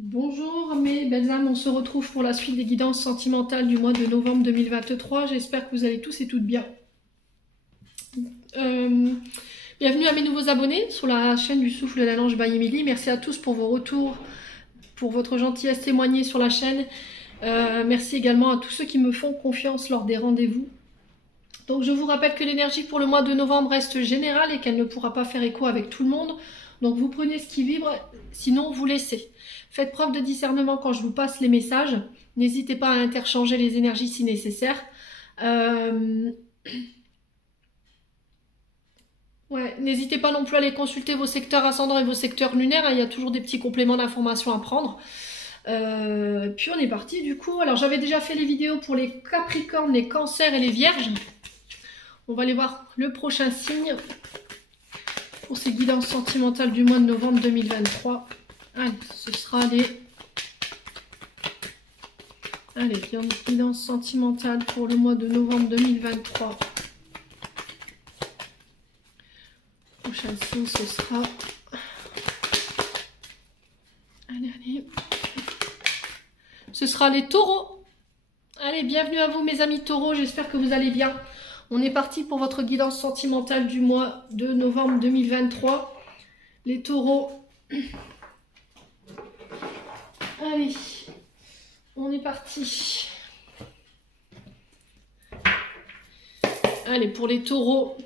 Bonjour mes belles âmes, on se retrouve pour la suite des guidances sentimentales du mois de novembre 2023. J'espère que vous allez tous et toutes bien. Bienvenue à mes nouveaux abonnés sur la chaîne du Souffle de la Lange by Emily. Merci à tous pour vos retours, pour votre gentillesse témoignée sur la chaîne. Merci également à tous ceux qui me font confiance lors des rendez-vous. Donc je vous rappelle que l'énergie pour le mois de novembre reste générale et qu'elle ne pourra pas faire écho avec tout le monde. Donc vous prenez ce qui vibre, sinon vous laissez. Faites preuve de discernement quand je vous passe les messages. N'hésitez pas à interchanger les énergies si nécessaire. Ouais, n'hésitez pas non plus à aller consulter vos secteurs ascendants et vos secteurs lunaires. Il y a toujours des petits compléments d'informations à prendre. Puis on est parti du coup. Alors j'avais déjà fait les vidéos pour les Capricornes, les Cancers et les Vierges. On va aller voir le prochain signe pour ces guidances sentimentales du mois de novembre 2023. Allez, ce sera les... Allez, guidance sentimentale pour le mois de novembre 2023. Prochain signe, ce sera... Allez. Ce sera les taureaux. Allez, bienvenue à vous mes amis taureaux, j'espère que vous allez bien. On est parti pour votre guidance sentimentale du mois de novembre 2023. Les taureaux... Allez, on est parti. Allez, pour les taureaux,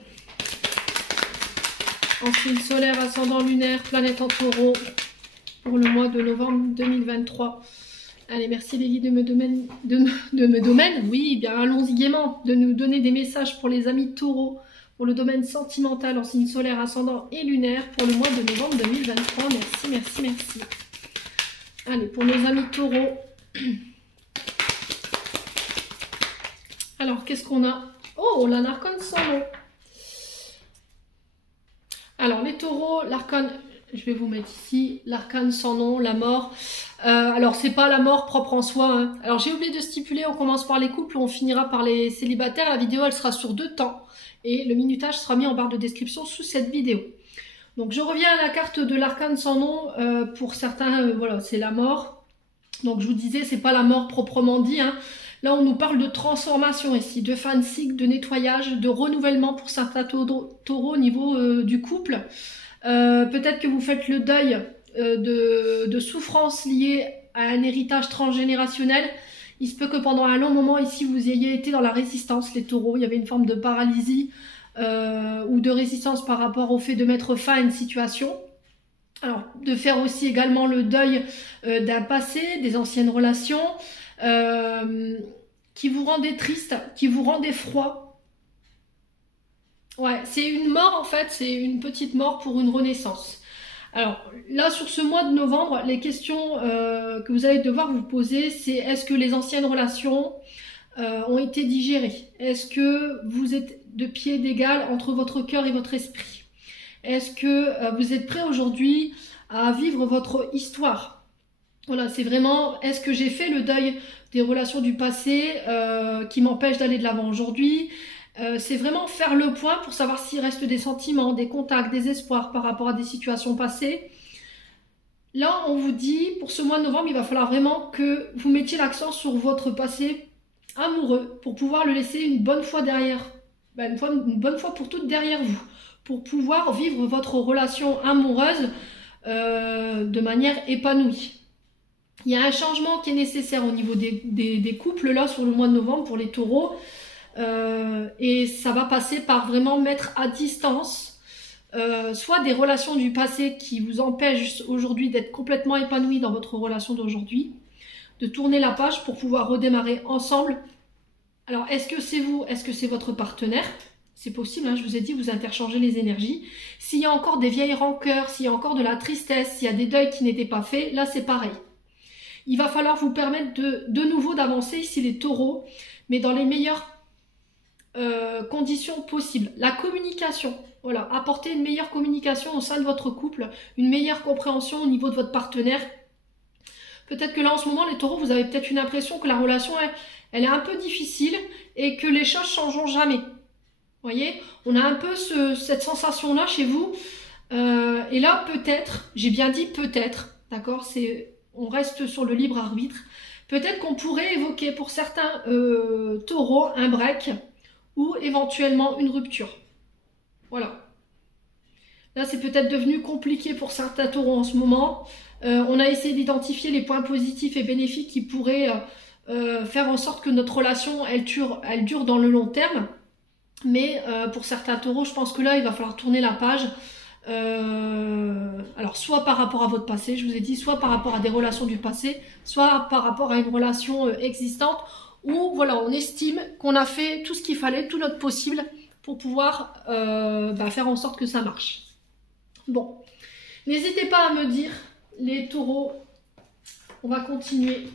en signe solaire, ascendant lunaire, planète en taureau, pour le mois de novembre 2023. Allez, merci les guides de me domaine. Oui, bien allons-y gaiement, de nous donner des messages pour les amis taureaux, pour le domaine sentimental en signe solaire, ascendant et lunaire, pour le mois de novembre 2023. Merci. Allez, pour nos amis taureaux. Alors, qu'est-ce qu'on a? Oh, on a l'arcane sans nom. Alors, les taureaux, l'arcane, je vais vous mettre ici, l'arcane sans nom, la mort. Alors, c'est pas la mort propre en soi. Hein. Alors, j'ai oublié de stipuler, on commence par les couples, on finira par les célibataires. La vidéo, elle sera sur 2 temps. Et le minutage sera mis en barre de description sous cette vidéo. Donc je reviens à la carte de l'arcane sans nom, pour certains, voilà, c'est la mort. Donc je vous disais, c'est pas la mort proprement dit. Hein. Là, on nous parle de transformation ici, de fin de cycle, de nettoyage, de renouvellement pour certains taureaux au niveau du couple. Peut-être que vous faites le deuil de souffrances liées à un héritage transgénérationnel. Il se peut que pendant un long moment ici, vous ayez été dans la résistance, les taureaux. Il y avait une forme de paralysie. Ou de résistance par rapport au fait de mettre fin à une situation. Alors, de faire aussi également le deuil d'un passé, des anciennes relations, qui vous rendaient triste, qui vous rendaient froid. Ouais, c'est une mort en fait, c'est une petite mort pour une renaissance. Alors là, sur ce mois de novembre, les questions que vous allez devoir vous poser, c'est est-ce que les anciennes relations ont été digérées? Est-ce que vous êtes de pied d'égal entre votre cœur et votre esprit? Est-ce que vous êtes prêt aujourd'hui à vivre votre histoire? Voilà, c'est vraiment, est-ce que j'ai fait le deuil des relations du passé qui m'empêchent d'aller de l'avant aujourd'hui? C'est vraiment faire le point pour savoir s'il reste des sentiments, des contacts, des espoirs par rapport à des situations passées. Là, on vous dit, pour ce mois de novembre, il va falloir vraiment que vous mettiez l'accent sur votre passé amoureux pour pouvoir le laisser une bonne fois derrière, une bonne fois pour toutes derrière vous, pour pouvoir vivre votre relation amoureuse de manière épanouie. Il y a un changement qui est nécessaire au niveau des couples là sur le mois de novembre pour les taureaux et ça va passer par vraiment mettre à distance soit des relations du passé qui vous empêchent aujourd'hui d'être complètement épanoui dans votre relation d'aujourd'hui, de tourner la page pour pouvoir redémarrer ensemble. Alors, est-ce que c'est vous? Est-ce que c'est votre partenaire? C'est possible, hein, je vous ai dit, vous interchangez les énergies. S'il y a encore des vieilles rancœurs, s'il y a encore de la tristesse, s'il y a des deuils qui n'étaient pas faits, là c'est pareil. Il va falloir vous permettre de nouveau d'avancer ici les taureaux, mais dans les meilleures conditions possibles. La communication, voilà, apporter une meilleure communication au sein de votre couple, une meilleure compréhension au niveau de votre partenaire. Peut-être que là en ce moment les taureaux, vous avez peut-être une impression que la relation elle est un peu difficile et que les choses changeront jamais. Vous voyez, on a un peu cette sensation là chez vous. Et là peut-être, j'ai bien dit peut-être, d'accord, c'est on reste sur le libre arbitre. Peut-être qu'on pourrait évoquer pour certains taureaux un break ou éventuellement une rupture. Voilà. Là, c'est peut-être devenu compliqué pour certains taureaux en ce moment. On a essayé d'identifier les points positifs et bénéfiques qui pourraient faire en sorte que notre relation, elle dure dans le long terme. Mais pour certains taureaux, je pense que là, il va falloir tourner la page. Alors, soit par rapport à votre passé, je vous ai dit, soit par rapport à des relations du passé, soit par rapport à une relation existante, où voilà, on estime qu'on a fait tout ce qu'il fallait, tout notre possible pour pouvoir faire en sorte que ça marche. Bon, n'hésitez pas à me dire, les taureaux, on va continuer.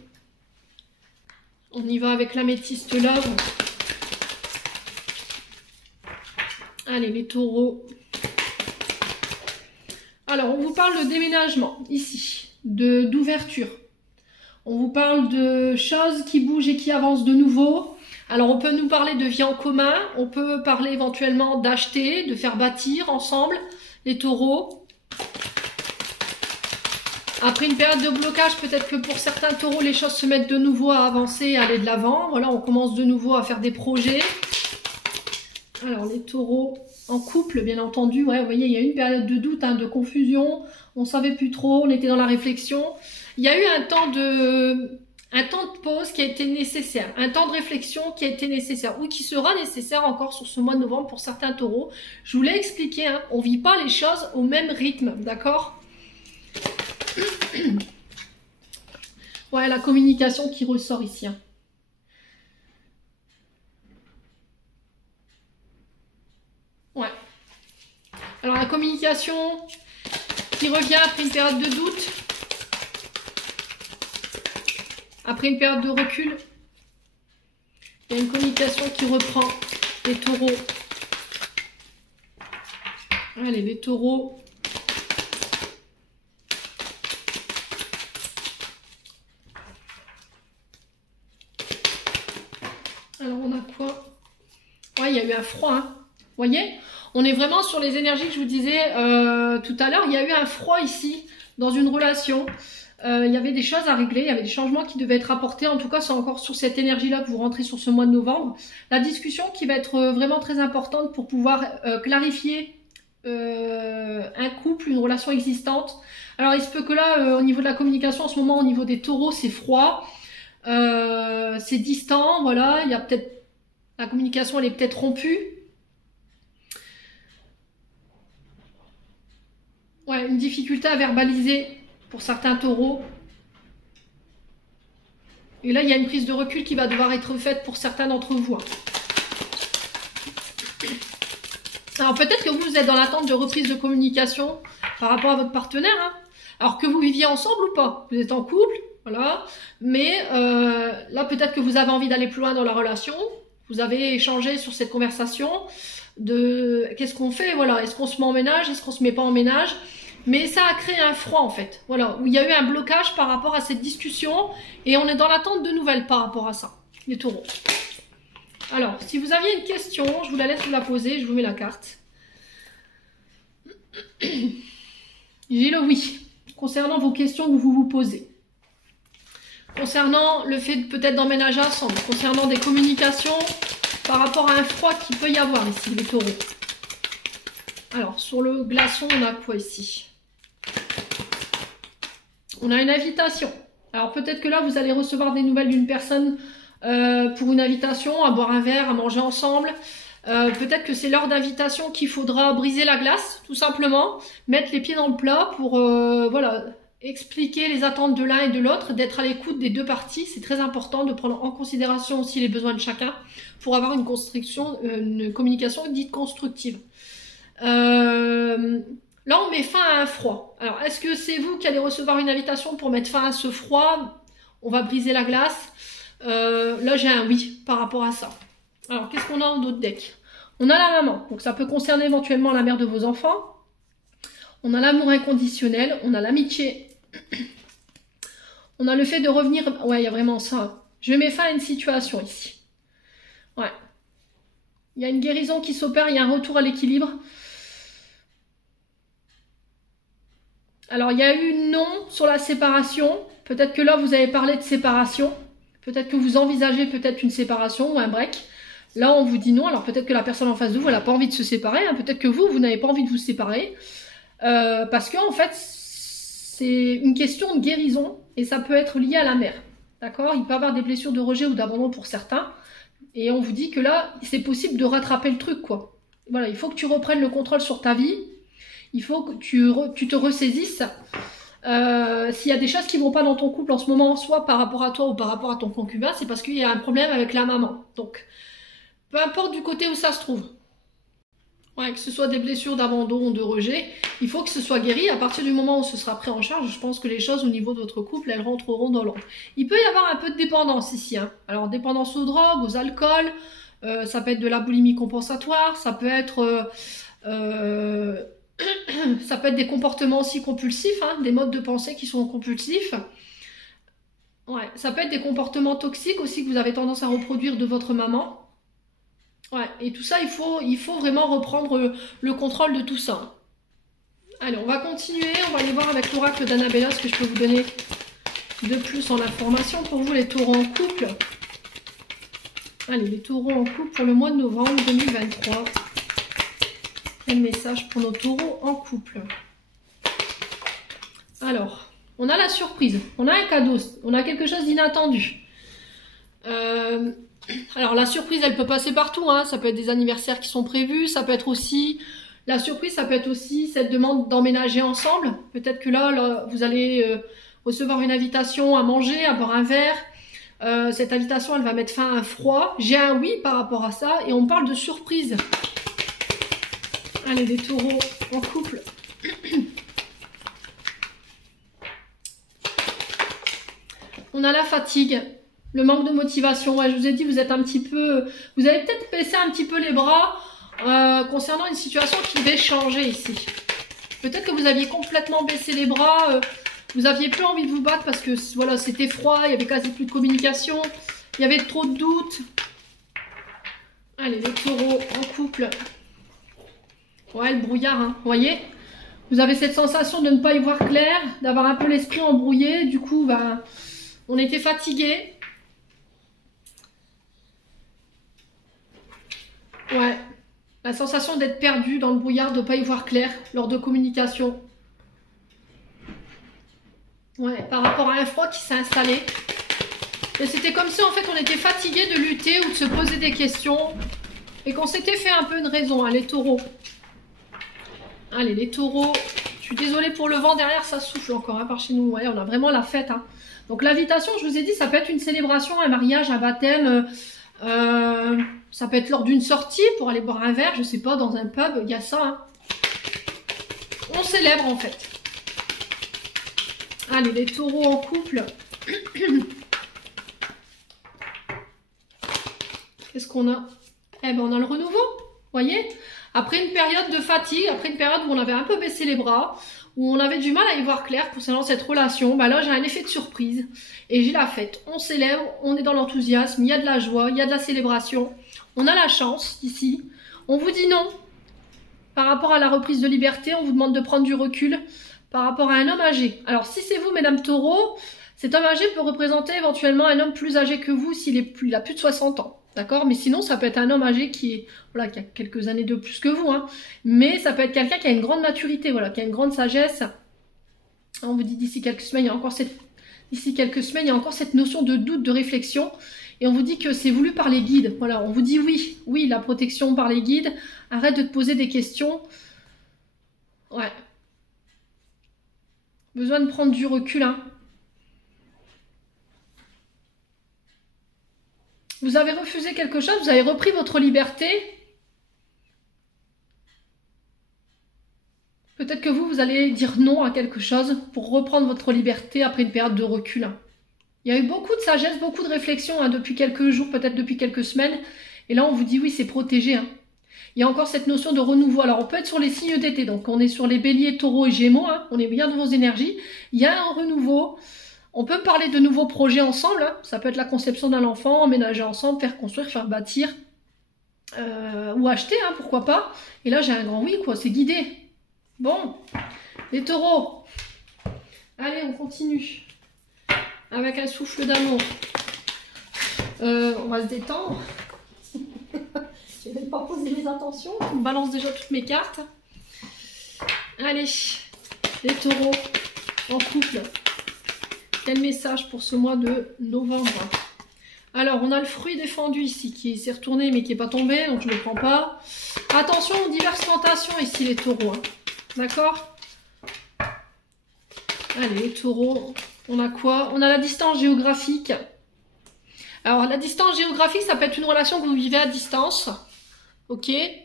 On y va avec l'améthyste love. Allez, les taureaux. Alors, on vous parle de déménagement, ici, d'ouverture. On vous parle de choses qui bougent et qui avancent de nouveau. Alors, on peut nous parler de vie en commun. On peut parler éventuellement d'acheter, de faire bâtir ensemble, les taureaux. Après une période de blocage, peut-être que pour certains taureaux, les choses se mettent de nouveau à avancer, à aller de l'avant. Voilà, on commence de nouveau à faire des projets. Alors, les taureaux en couple, bien entendu, ouais, vous voyez, il y a eu une période de doute, de confusion, on ne savait plus trop, on était dans la réflexion. Il y a eu un temps de pause qui a été nécessaire, un temps de réflexion qui a été nécessaire, ou qui sera nécessaire encore sur ce mois de novembre pour certains taureaux. Je vous l'ai expliqué, on ne vit pas les choses au même rythme, d'accord? Ouais, la communication qui ressort ici. Ouais. Alors la communication qui revient après une période de doute, après une période de recul. Il y a une communication qui reprend, les taureaux. Allez, les taureaux. Alors on a quoi? Ouais, il y a eu un froid, Vous voyez? On est vraiment sur les énergies que je vous disais tout à l'heure. Il y a eu un froid ici, dans une relation. Il y avait des choses à régler, il y avait des changements qui devaient être apportés. En tout cas, c'est encore sur cette énergie-là que vous rentrez sur ce mois de novembre. La discussion qui va être vraiment très importante pour pouvoir clarifier un couple, une relation existante. Alors, il se peut que là, au niveau de la communication, en ce moment, au niveau des taureaux, c'est froid. C'est distant, voilà. Il y a peut-être... La communication, elle est peut-être rompue. Ouais, une difficulté à verbaliser pour certains taureaux. Et là, il y a une prise de recul qui va devoir être faite pour certains d'entre vous. Alors, peut-être que vous êtes dans l'attente de reprise de communication par rapport à votre partenaire. Alors que vous viviez ensemble ou pas. Vous êtes en couple, voilà. Mais là, peut-être que vous avez envie d'aller plus loin dans la relation. Vous avez échangé sur cette conversation de qu'est-ce qu'on fait, voilà. Est-ce qu'on se met en ménage, est-ce qu'on se met pas en ménage? Mais ça a créé un froid en fait, voilà, où il y a eu un blocage par rapport à cette discussion et on est dans l'attente de nouvelles par rapport à ça, les taureaux. Alors, si vous aviez une question, je vous la laisse vous la poser, je vous mets la carte. J'ai le oui, concernant vos questions que vous vous posez. Concernant le fait peut-être d'emménager ensemble, concernant des communications par rapport à un froid qu'il peut y avoir ici, les taureaux. Alors, sur le glaçon, on a quoi ici? On a une invitation. Alors, peut-être que là, vous allez recevoir des nouvelles d'une personne pour une invitation, à boire un verre, à manger ensemble. Peut-être que c'est l'heure d'invitation qu'il faudra briser la glace, tout simplement. Mettre les pieds dans le plat pour, voilà, expliquer les attentes de l'un et de l'autre, d'être à l'écoute des deux parties. C'est très important de prendre en considération aussi les besoins de chacun pour avoir une communication dite constructive. Là, on met fin à un froid. Alors, est-ce que c'est vous qui allez recevoir une invitation pour mettre fin à ce froid? On va briser la glace. Là, j'ai un oui par rapport à ça. Alors, qu'est-ce qu'on a dans d'autres decks? On a la maman. Donc, ça peut concerner éventuellement la mère de vos enfants. On a l'amour inconditionnel. On a l'amitié. On a le fait de revenir... Ouais, il y a vraiment ça. Je mets fin à une situation ici. Ouais. Il y a une guérison qui s'opère. Il y a un retour à l'équilibre. Alors, il y a eu non sur la séparation, Peut-être que là, vous avez parlé de séparation. Peut-être que vous envisagez peut-être une séparation ou un break. Là, on vous dit non. Alors peut-être que la personne en face de vous, elle n'a pas envie de se séparer. Hein. Peut-être que vous n'avez pas envie de vous séparer. Parce que en fait, c'est une question de guérison. Et ça peut être lié à la mère. D'accord? Il peut y avoir des blessures de rejet ou d'abandon pour certains. Et on vous dit que là, c'est possible de rattraper le truc, quoi. Voilà, il faut que tu reprennes le contrôle sur ta vie. Il faut que tu te ressaisisses. S'il y a des choses qui vont pas dans ton couple en ce moment, soit par rapport à toi ou par rapport à ton concubin, c'est parce qu'il y a un problème avec la maman. Donc, peu importe du côté où ça se trouve. Ouais, que ce soit des blessures d'abandon ou de rejet, il faut que ce soit guéri. À partir du moment où ce sera pris en charge, je pense que les choses au niveau de votre couple, elles rentreront dans l'ordre. Il peut y avoir un peu de dépendance ici. Hein. Alors, dépendance aux drogues, aux alcools, ça peut être de la boulimie compensatoire, ça peut être... ça peut être des comportements aussi compulsifs, hein, des modes de pensée qui sont compulsifs. Ouais, ça peut être des comportements toxiques aussi que vous avez tendance à reproduire de votre maman. Ouais, et tout ça, il faut vraiment reprendre le contrôle de tout ça. Allez, on va continuer, on va aller voir avec l'oracle d'Annabella ce que je peux vous donner de plus en information pour vous les taureaux en couple. Allez, les taureaux en couple pour le mois de novembre 2023. Quel message pour nos taureaux en couple? Alors, on a la surprise, on a un cadeau, on a quelque chose d'inattendu. Alors la surprise, elle peut passer partout, hein. Ça peut être des anniversaires qui sont prévus, ça peut être aussi... La surprise, ça peut être aussi cette demande d'emménager ensemble. Peut-être que là vous allez recevoir une invitation à manger, à boire un verre. Cette invitation, elle va mettre fin à un froid. J'ai un oui par rapport à ça et on parle de surprise. Allez, les taureaux en couple. On a la fatigue, le manque de motivation. Ouais, je vous ai dit, vous êtes un petit peu... Vous avez peut-être baissé un petit peu les bras concernant une situation qui devait changer ici. Peut-être que vous aviez complètement baissé les bras. Vous aviez plus envie de vous battre parce que voilà, c'était froid, il y avait quasi plus de communication. Il y avait trop de doutes. Allez, les taureaux en couple. Ouais, le brouillard, hein, vous voyez? Vous avez cette sensation de ne pas y voir clair, d'avoir un peu l'esprit embrouillé. Du coup, ben, on était fatigué. Ouais, la sensation d'être perdu dans le brouillard, de ne pas y voir clair lors de communication. Ouais, par rapport à un froid qui s'est installé. Et c'était comme si en fait on était fatigué de lutter ou de se poser des questions. Et qu'on s'était fait un peu une raison, hein, les taureaux. Allez, les taureaux. Je suis désolée pour le vent derrière, ça souffle encore hein, par chez nous. Ouais, on a vraiment la fête. Hein. Donc l'invitation, je vous ai dit, ça peut être une célébration, un mariage, un baptême. Ça peut être lors d'une sortie pour aller boire un verre, je sais pas, dans un pub, il y a ça. Hein. On célèbre en fait. Allez, les taureaux en couple. Qu'est-ce qu'on a? Eh ben, on a le renouveau, voyez? Après une période de fatigue, après une période où on avait un peu baissé les bras, où on avait du mal à y voir clair concernant cette relation, bah là j'ai un effet de surprise et j'ai la fête. On célèbre, on est dans l'enthousiasme, il y a de la joie, il y a de la célébration. On a la chance ici. On vous dit non. Par rapport à la reprise de liberté, on vous demande de prendre du recul par rapport à un homme âgé. Alors si c'est vous, mesdames taureaux, cet homme âgé peut représenter éventuellement un homme plus âgé que vous s'il a plus de 60 ans. D'accord? Mais sinon, ça peut être un homme âgé qui a quelques années de plus que vous. Hein. Mais ça peut être quelqu'un qui a une grande maturité, voilà, qui a une grande sagesse. On vous dit d'ici quelques semaines, il y a encore cette notion de doute, de réflexion. Et on vous dit que c'est voulu par les guides. Voilà, on vous dit oui, oui, la protection par les guides. Arrête de te poser des questions. Ouais. Besoin de prendre du recul, hein. Vous avez refusé quelque chose, vous avez repris votre liberté. Peut-être que vous allez dire non à quelque chose pour reprendre votre liberté après une période de recul. Il y a eu beaucoup de sagesse, beaucoup de réflexion hein, depuis quelques jours, peut-être depuis quelques semaines. Et là, on vous dit oui, c'est protégé. Hein. Il y a encore cette notion de renouveau. Alors, on peut être sur les signes d'été. Donc, on est sur les béliers, taureaux et gémeaux. Hein. On est bien dans vos énergies. Il y a un renouveau. On peut parler de nouveaux projets ensemble, hein. Ça peut être la conception d'un enfant, emménager ensemble, faire construire, faire bâtir, ou acheter, hein, pourquoi pas. Et là, j'ai un grand oui, quoi, c'est guidé. Bon, les taureaux. Allez, on continue. avec un souffle d'amour. On va se détendre. Je vais pas poser mes intentions. Je balance déjà toutes mes cartes. Allez, les taureaux en couple. Quel message pour ce mois de novembre? Alors, on a le fruit défendu ici qui s'est retourné mais qui n'est pas tombé, donc je ne le prends pas. Attention aux diverses tentations ici, les taureaux. Hein. D'accord? Allez, les taureaux, on a quoi? On a la distance géographique. Alors, la distance géographique, ça peut être une relation que vous vivez à distance. Ok? Et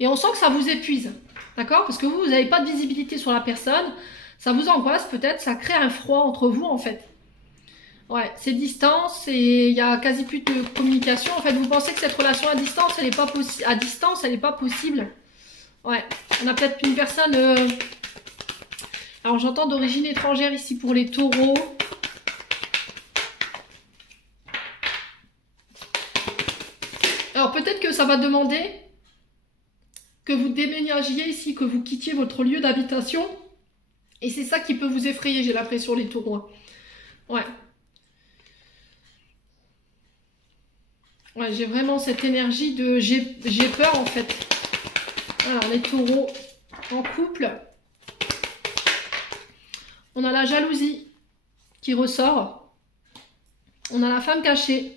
on sent que ça vous épuise. D'accord? Parce que vous n'avez pas de visibilité sur la personne. Ça vous angoisse peut-être, ça crée un froid entre vous en fait. Ouais, c'est distance et il y a quasi plus de communication. En fait, vous pensez que cette relation à distance, elle n'est pas possible. À distance, elle n'est pas possible. Ouais, on a peut-être une personne... Alors, j'entends d'origine étrangère ici pour les taureaux. Alors, peut-être que ça va demander que vous déménagiez ici, que vous quittiez votre lieu d'habitation. Et c'est ça qui peut vous effrayer, j'ai l'impression, les taureaux. Ouais. Ouais, j'ai vraiment cette énergie de j'ai peur en fait. Alors les taureaux en couple. On a la jalousie qui ressort. On a la femme cachée.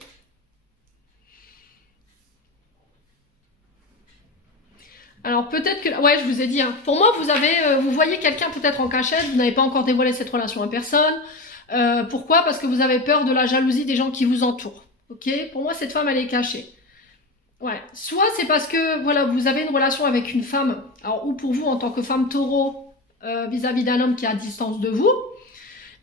Alors peut-être que... Ouais, je vous ai dit. Hein, pour moi, vous voyez quelqu'un peut-être en cachette. Vous n'avez pas encore dévoilé cette relation à personne. Pourquoi? Parce que vous avez peur de la jalousie des gens qui vous entourent. Ok, pour moi cette femme elle est cachée. Ouais, soit c'est parce que voilà vous avez une relation avec une femme, alors ou pour vous en tant que femme taureau vis-à-vis d'un homme qui est à distance de vous,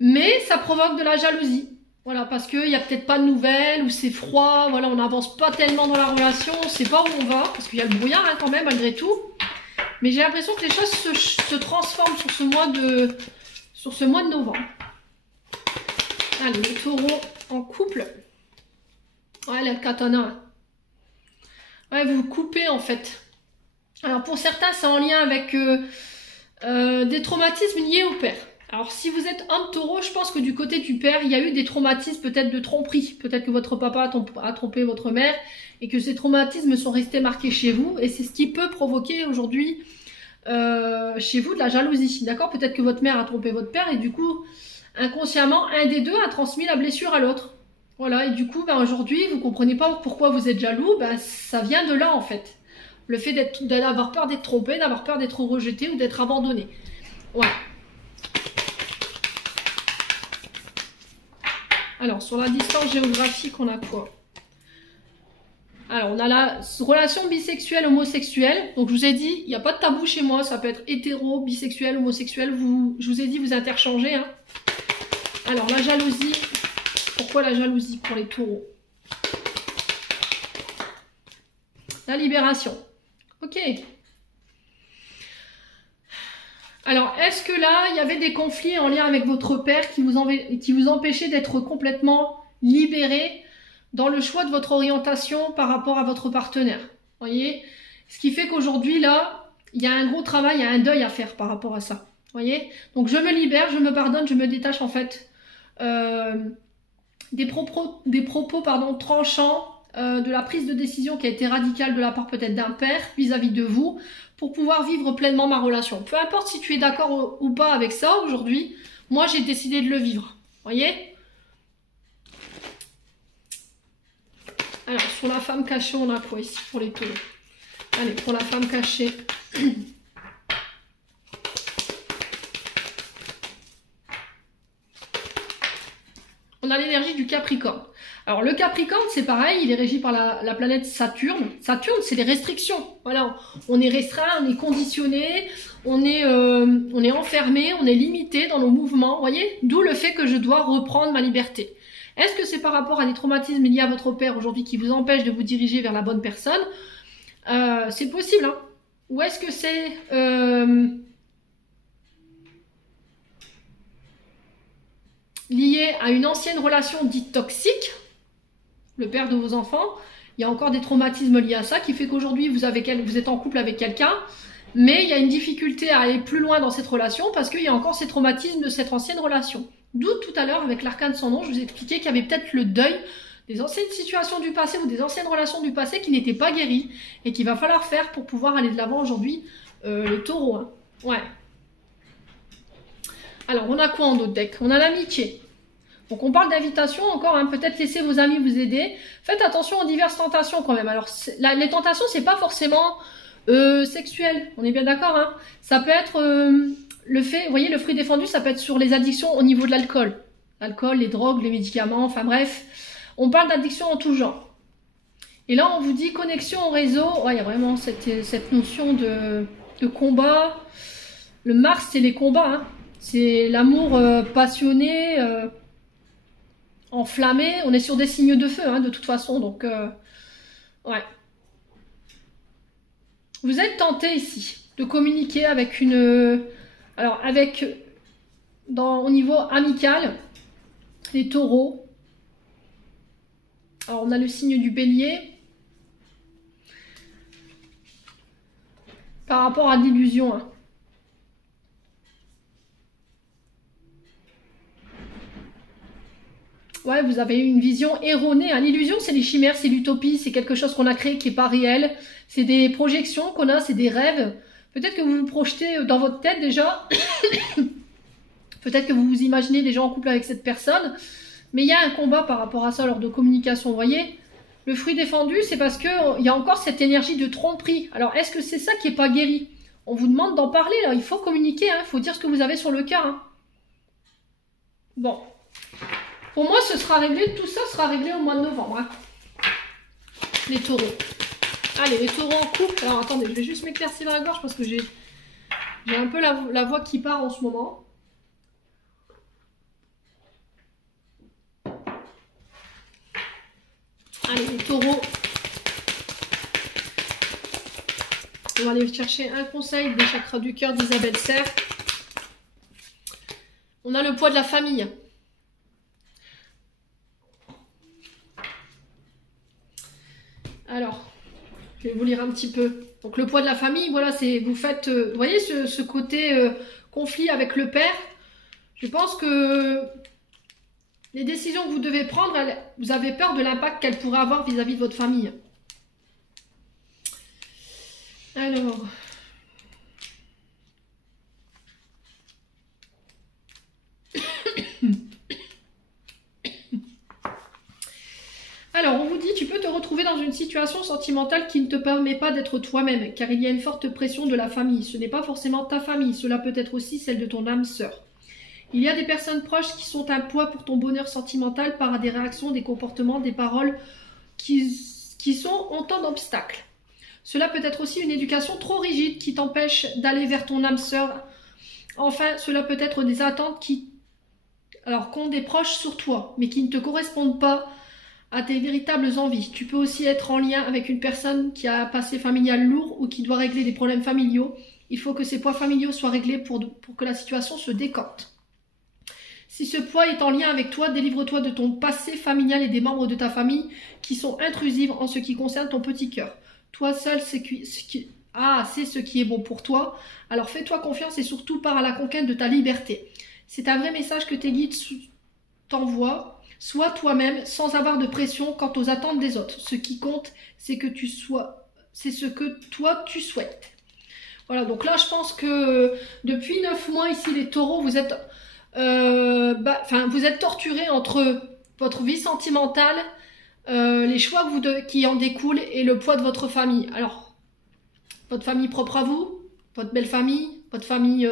mais ça provoque de la jalousie. Voilà, parce qu'il n'y a peut-être pas de nouvelles ou c'est froid, voilà, on n'avance pas tellement dans la relation, on ne sait pas où on va, parce qu'il y a le brouillard hein, quand même malgré tout. Mais j'ai l'impression que les choses se transforment sur ce mois de novembre. Allez, le taureau en couple. Ouais, le katana. Ouais, vous vous coupez en fait. Alors pour certains, c'est en lien avec des traumatismes liés au père. Alors si vous êtes homme taureau, je pense que du côté du père, il y a eu des traumatismes peut-être de tromperie. Peut-être que votre papa a trompé votre mère et que ces traumatismes sont restés marqués chez vous. Et c'est ce qui peut provoquer aujourd'hui chez vous de la jalousie. D'accord? Peut-être que votre mère a trompé votre père et du coup, inconsciemment, un des deux a transmis la blessure à l'autre. Voilà, et du coup, ben, aujourd'hui, vous comprenez pas pourquoi vous êtes jaloux, ben, ça vient de là en fait. Le fait d'avoir peur d'être trompé, d'avoir peur d'être rejeté ou d'être abandonné. Ouais. Alors, sur la distance géographique, on a quoi? Alors, on a la relation bisexuelle, homosexuelle. Donc, je vous ai dit, il n'y a pas de tabou chez moi. Ça peut être hétéro, bisexuel, homosexuel. Je vous ai dit, vous interchangez. Hein. Alors, la jalousie. Pourquoi la jalousie pour les taureaux? La libération. Ok. Alors, est-ce que là, il y avait des conflits en lien avec votre père qui vous empêchaient d'être complètement libéré dans le choix de votre orientation par rapport à votre partenaire? Vous voyez? Ce qui fait qu'aujourd'hui, là, il y a un gros travail, il y a un deuil à faire par rapport à ça. Vous voyez? Donc, je me libère, je me pardonne, je me détache en fait des propos tranchants, de la prise de décision qui a été radicale de la part peut-être d'un père vis-à-vis de vous, pour pouvoir vivre pleinement ma relation. Peu importe si tu es d'accord ou pas avec ça aujourd'hui, moi j'ai décidé de le vivre. Voyez? Alors, sur la femme cachée, on a quoi ici pour les taureaux? Allez, pour la femme cachée. On a l'énergie du Capricorne. Alors le Capricorne, c'est pareil, il est régi par la planète Saturne. Saturne, c'est les restrictions. Voilà, on est restreint, on est conditionné, on est enfermé, on est limité dans nos mouvements. Vous voyez, d'où le fait que je dois reprendre ma liberté. Est-ce que c'est par rapport à des traumatismes liés à votre père aujourd'hui qui vous empêchent de vous diriger vers la bonne personne? C'est possible, hein. Ou est-ce que c'est lié à une ancienne relation dite toxique, le père de vos enfants? Il y a encore des traumatismes liés à ça qui fait qu'aujourd'hui vous êtes en couple avec quelqu'un, mais il y a une difficulté à aller plus loin dans cette relation parce qu'il y a encore ces traumatismes de cette ancienne relation. D'où tout à l'heure, avec l'arcane sans nom, je vous ai expliqué qu'il y avait peut-être le deuil des anciennes situations du passé ou des anciennes relations du passé qui n'étaient pas guéries et qu'il va falloir faire pour pouvoir aller de l'avant aujourd'hui, les taureaux. Hein. Ouais. Alors, on a quoi en d'autres decks? On a l'amitié. Donc, on parle d'invitation encore, hein, peut-être laisser vos amis vous aider. Faites attention aux diverses tentations quand même. Alors, les tentations, c'est pas forcément sexuel, on est bien d'accord, hein. Ça peut être le fait, vous voyez, le fruit défendu, ça peut être sur les addictions au niveau de l'alcool. L'alcool, les drogues, les médicaments, enfin bref. On parle d'addiction en tout genre. Et là, on vous dit connexion au réseau. Ouais, il y a vraiment cette notion de combat. Le Mars, c'est les combats, hein. C'est l'amour passionné, enflammé. On est sur des signes de feu, hein, de toute façon, donc ouais. Vous êtes tenté ici de communiquer avec une... Alors, au niveau amical, les taureaux. Alors, on a le signe du bélier. Par rapport à l'illusion. Hein. Ouais, vous avez une vision erronée. Hein. L'illusion, c'est les chimères, c'est l'utopie, c'est quelque chose qu'on a créé qui n'est pas réel. C'est des projections qu'on a, c'est des rêves. Peut-être que vous vous projetez dans votre tête déjà. Peut-être que vous vous imaginez déjà en couple avec cette personne. Mais il y a un combat par rapport à ça lors de communication, vous voyez. Le fruit défendu, c'est parce qu'il y a encore cette énergie de tromperie. Alors, est-ce que c'est ça qui n'est pas guéri? On vous demande d'en parler, là. Il faut communiquer, hein. Il faut dire ce que vous avez sur le cœur. Hein. Bon. Pour moi, ce sera réglé, tout ça sera réglé au mois de novembre. Hein. Les taureaux. Allez, les taureaux en couple. Alors, attendez, je vais juste m'éclaircir la gorge parce que j'ai un peu la voix qui part en ce moment. Allez, les taureaux. On va aller chercher un conseil des chakras du cœur d'Isabelle Serre. On a le poids de la famille. Alors, je vais vous lire un petit peu. Donc, le poids de la famille, voilà, c'est vous faites, vous voyez ce côté conflit avec le père. Je pense que les décisions que vous devez prendre, vous avez peur de l'impact qu'elles pourraient avoir vis-à-vis de votre famille. Alors... Alors, on vous dit, tu peux te retrouver dans une situation sentimentale qui ne te permet pas d'être toi-même, car il y a une forte pression de la famille. Ce n'est pas forcément ta famille, cela peut être aussi celle de ton âme sœur. Il y a des personnes proches qui sont un poids pour ton bonheur sentimental par des réactions, des comportements, des paroles qui sont autant d'obstacles. Cela peut être aussi une éducation trop rigide qui t'empêche d'aller vers ton âme sœur. Enfin, cela peut être des attentes qu'ont des proches sur toi, mais qui ne te correspondent pas à tes véritables envies. Tu peux aussi être en lien avec une personne qui a un passé familial lourd ou qui doit régler des problèmes familiaux. Il faut que ces poids familiaux soient réglés pour que la situation se décante. Si ce poids est en lien avec toi, délivre-toi de ton passé familial et des membres de ta famille qui sont intrusives en ce qui concerne ton petit cœur. Toi seul, c'est ce qui est bon pour toi. Alors fais-toi confiance et surtout pars à la conquête de ta liberté. C'est un vrai message que tes guides t'envoient. Sois toi-même sans avoir de pression quant aux attentes des autres. Ce qui compte, c'est ce que toi tu souhaites. Voilà, donc là je pense que depuis 9 mois ici les taureaux, vous êtes torturés entre votre vie sentimentale, les choix qui en découlent et le poids de votre famille. Alors, votre famille propre à vous, votre belle famille, votre famille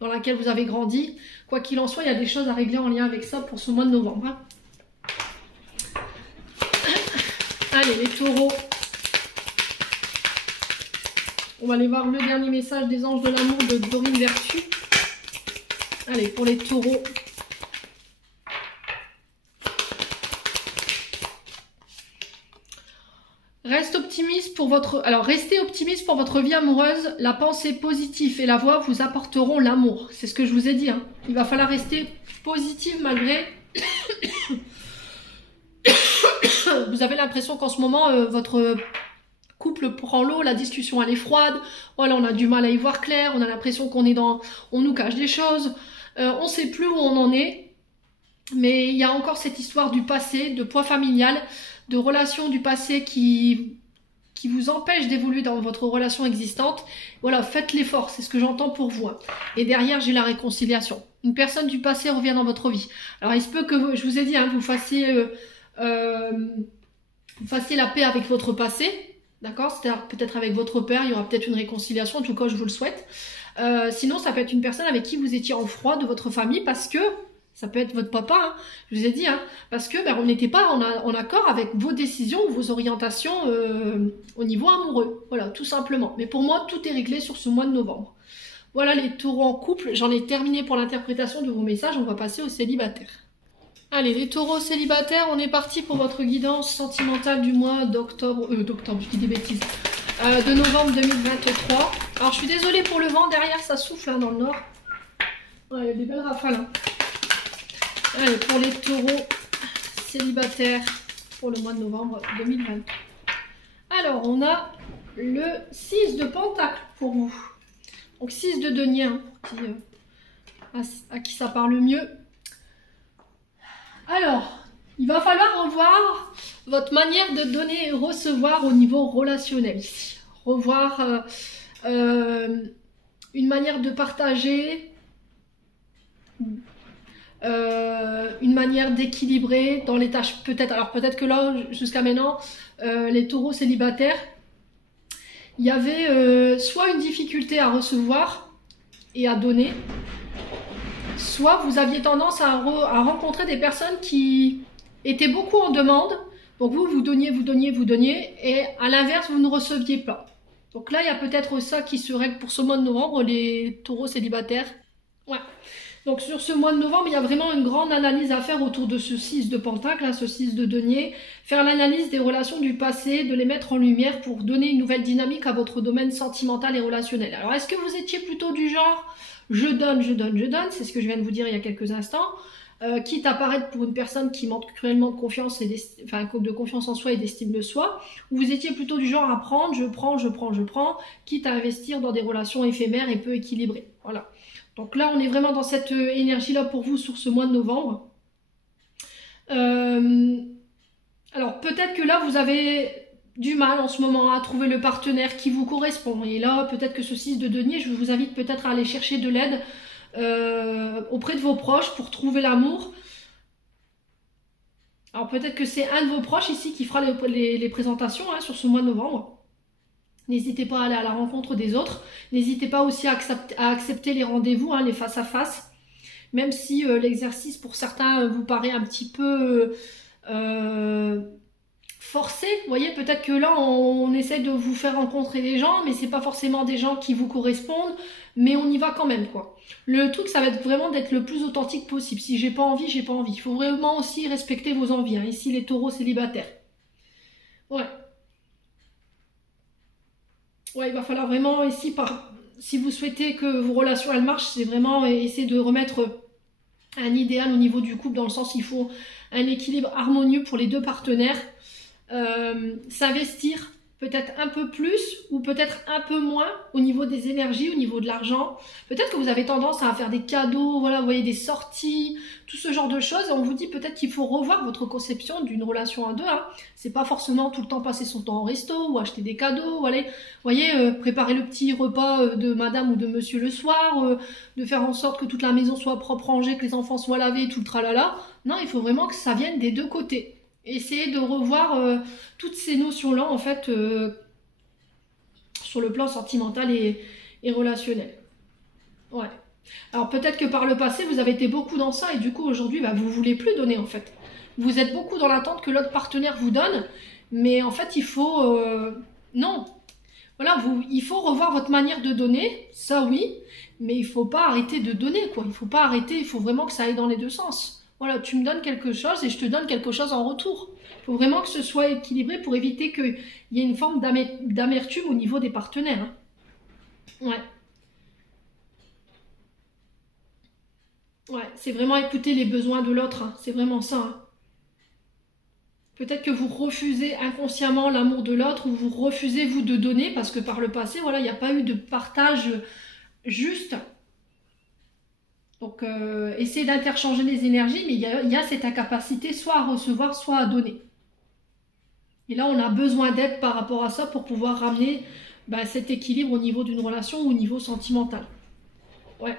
dans laquelle vous avez grandi. Quoi qu'il en soit, il y a des choses à régler en lien avec ça pour ce mois de novembre. Hein. Allez, les taureaux. On va aller voir le dernier message des anges de l'amour de Dorine Vertu. Allez, pour les taureaux. Restez optimiste pour votre vie amoureuse. La pensée positive et la voix vous apporteront l'amour. C'est ce que je vous ai dit. Hein. Il va falloir rester positive malgré... Vous avez l'impression qu'en ce moment, votre couple prend l'eau, la discussion elle est froide. Voilà, on a du mal à y voir clair. On a l'impression qu'on nous cache des choses. On ne sait plus où on en est. Mais il y a encore cette histoire du passé, de poids familial, de relations du passé qui vous empêche d'évoluer dans votre relation existante. Voilà, faites l'effort, c'est ce que j'entends pour vous. Et derrière, j'ai la réconciliation. Une personne du passé revient dans votre vie. Alors, il se peut que, je vous ai dit, hein, vous fassiez la paix avec votre passé, d'accord? C'est-à-dire peut-être avec votre père, il y aura peut-être une réconciliation, en tout cas, je vous le souhaite. Sinon, ça peut être une personne avec qui vous étiez en froid de votre famille parce que ça peut être votre papa, hein, je vous ai dit, hein, parce que on n'était pas en accord avec vos décisions ou vos orientations au niveau amoureux. Voilà, tout simplement. Mais pour moi, tout est réglé sur ce mois de novembre. Voilà les taureaux en couple. J'en ai terminé pour l'interprétation de vos messages. On va passer aux célibataires. Allez, les taureaux célibataires, on est parti pour votre guidance sentimentale du mois d'octobre. D'octobre, je dis des bêtises. De novembre 2023. Alors, je suis désolée pour le vent. Derrière, ça souffle hein, dans le nord. Ouais, il y a des belles rafales. Hein. Allez, pour les taureaux célibataires pour le mois de novembre 2023. Alors, on a le 6 de pentacle pour vous. Donc, 6 de denier, hein, à qui ça parle mieux. Alors, il va falloir revoir votre manière de donner et recevoir au niveau relationnel ici. Revoir une manière de partager... une manière d'équilibrer dans les tâches peut-être. Alors peut-être que là, jusqu'à maintenant, les taureaux célibataires, il y avait soit une difficulté à recevoir et à donner, soit vous aviez tendance à rencontrer des personnes qui étaient beaucoup en demande. Donc vous donniez, et à l'inverse, vous ne receviez pas. Donc là, il y a peut-être ça qui se règle pour ce mois de novembre, les taureaux célibataires. Ouais. Donc sur ce mois de novembre, il y a vraiment une grande analyse à faire autour de ce 6 de pentacle, hein, ce 6 de denier. Faire l'analyse des relations du passé, de les mettre en lumière pour donner une nouvelle dynamique à votre domaine sentimental et relationnel. Alors est-ce que vous étiez plutôt du genre je donne, c'est ce que je viens de vous dire il y a quelques instants, quitte à paraître pour une personne qui manque cruellement de confiance et de confiance en soi et d'estime de soi, ou vous étiez plutôt du genre à prendre, je prends, quitte à investir dans des relations éphémères et peu équilibrées. Voilà. Donc là, on est vraiment dans cette énergie-là pour vous sur ce mois de novembre. Alors peut-être que là, vous avez du mal en ce moment à trouver le partenaire qui vous correspond. Et là, peut-être que ce 6 de denier, je vous invite peut-être à aller chercher de l'aide auprès de vos proches pour trouver l'amour. Alors peut-être que c'est un de vos proches ici qui fera les présentations hein, sur ce mois de novembre. N'hésitez pas à aller à la rencontre des autres. N'hésitez pas aussi à accepter les rendez-vous, hein, les face-à-face. Même si l'exercice pour certains vous paraît un petit peu forcé. Vous voyez, peut-être que là, on essaie de vous faire rencontrer des gens, mais c'est pas forcément des gens qui vous correspondent. Mais on y va quand même, quoi. Le truc, ça va être vraiment d'être le plus authentique possible. Si j'ai pas envie, j'ai pas envie. Il faut vraiment aussi respecter vos envies. Hein. Ici, les taureaux célibataires. Ouais. Ouais, il va falloir vraiment ici, si vous souhaitez que vos relations elles marchent, c'est vraiment essayer de remettre un idéal au niveau du couple, dans le sens il faut un équilibre harmonieux pour les deux partenaires, s'investir peut-être un peu plus ou peut-être un peu moins au niveau des énergies, au niveau de l'argent. Peut-être que vous avez tendance à faire des cadeaux, voilà, vous voyez, des sorties, tout ce genre de choses. Et on vous dit peut-être qu'il faut revoir votre conception d'une relation à deux. Hein. C'est pas forcément tout le temps passer son temps au resto ou acheter des cadeaux. Voilà. Vous voyez, préparer le petit repas de madame ou de monsieur le soir, de faire en sorte que toute la maison soit propre, rangée, que les enfants soient lavés, tout le tralala. Non, il faut vraiment que ça vienne des deux côtés. Essayer de revoir toutes ces notions-là, en fait, sur le plan sentimental et relationnel. Ouais. Alors peut-être que par le passé, vous avez été beaucoup dans ça et du coup, aujourd'hui, bah, vous ne voulez plus donner, en fait. Vous êtes beaucoup dans l'attente que l'autre partenaire vous donne, mais en fait, il faut... non. Voilà, il faut revoir votre manière de donner, ça oui, mais il ne faut pas arrêter de donner, quoi. Il ne faut pas arrêter, il faut vraiment que ça aille dans les deux sens. Voilà, tu me donnes quelque chose et je te donne quelque chose en retour. Il faut vraiment que ce soit équilibré pour éviter qu'il y ait une forme d'amertume au niveau des partenaires. Hein. Ouais. Ouais, c'est vraiment écouter les besoins de l'autre. Hein. C'est vraiment ça. Hein. Peut-être que vous refusez inconsciemment l'amour de l'autre ou vous refusez, vous, de donner parce que par le passé, voilà, il n'y a pas eu de partage juste. Donc, essayez d'interchanger les énergies, mais il y a cette incapacité soit à recevoir, soit à donner. Et là, on a besoin d'aide par rapport à ça pour pouvoir ramener cet équilibre au niveau d'une relation ou au niveau sentimental. Ouais.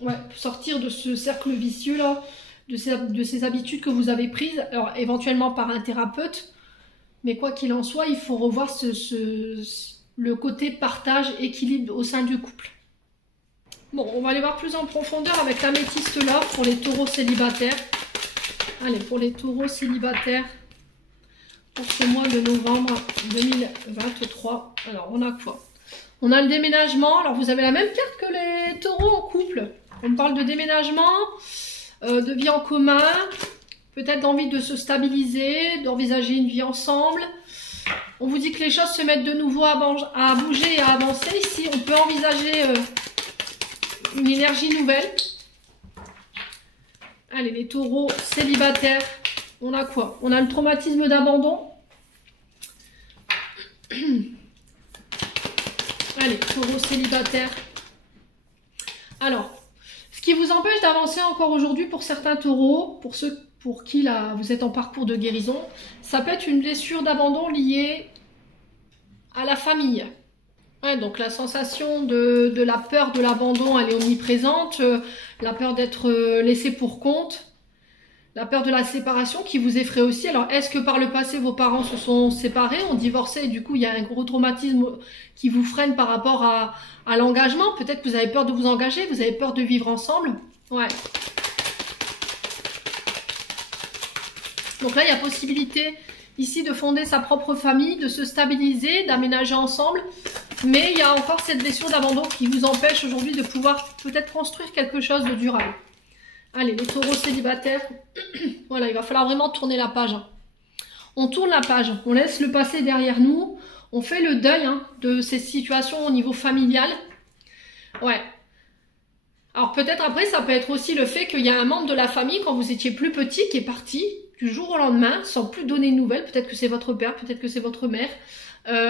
Ouais, sortir de ce cercle vicieux là, de ces habitudes que vous avez prises, alors éventuellement par un thérapeute, mais quoi qu'il en soit, il faut revoir le côté partage, équilibre au sein du couple. Bon, on va aller voir plus en profondeur avec l'améthyste là pour les taureaux célibataires. Allez, pour les taureaux célibataires, pour ce mois de novembre 2023, alors on a quoi? On a le déménagement, alors vous avez la même carte que les taureaux en couple. On parle de déménagement, de vie en commun, peut-être d'envie de se stabiliser, d'envisager une vie ensemble. On vous dit que les choses se mettent de nouveau à bouger et à avancer. Ici, on peut envisager une énergie nouvelle. Allez, les taureaux célibataires, on a quoi? On a le traumatisme d'abandon. Allez, taureaux célibataires. Alors, ce qui vous empêche d'avancer encore aujourd'hui pour certains taureaux, pour ceux pour qui là, vous êtes en parcours de guérison, ça peut être une blessure d'abandon liée à la famille. Ouais, donc la sensation de la peur de l'abandon, elle est omniprésente, la peur d'être laissé pour compte, la peur de la séparation qui vous effraie aussi. Alors, est-ce que par le passé, vos parents se sont séparés, ont divorcé, et du coup, il y a un gros traumatisme qui vous freine par rapport à l'engagement? Peut-être que vous avez peur de vous engager, vous avez peur de vivre ensemble. Ouais. Donc là, il y a possibilité ici de fonder sa propre famille, de se stabiliser, d'aménager ensemble. Mais il y a encore cette blessure d'abandon qui vous empêche aujourd'hui de pouvoir peut-être construire quelque chose de durable. Allez, les taureaux célibataires, voilà, il va falloir vraiment tourner la page. On tourne la page, on laisse le passé derrière nous, on fait le deuil de ces situations au niveau familial. Ouais. Alors peut-être après, ça peut être aussi le fait qu'il y a un membre de la famille, quand vous étiez plus petit, qui est parti du jour au lendemain, sans plus donner de nouvelles. Peut-être que c'est votre père, peut-être que c'est votre mère.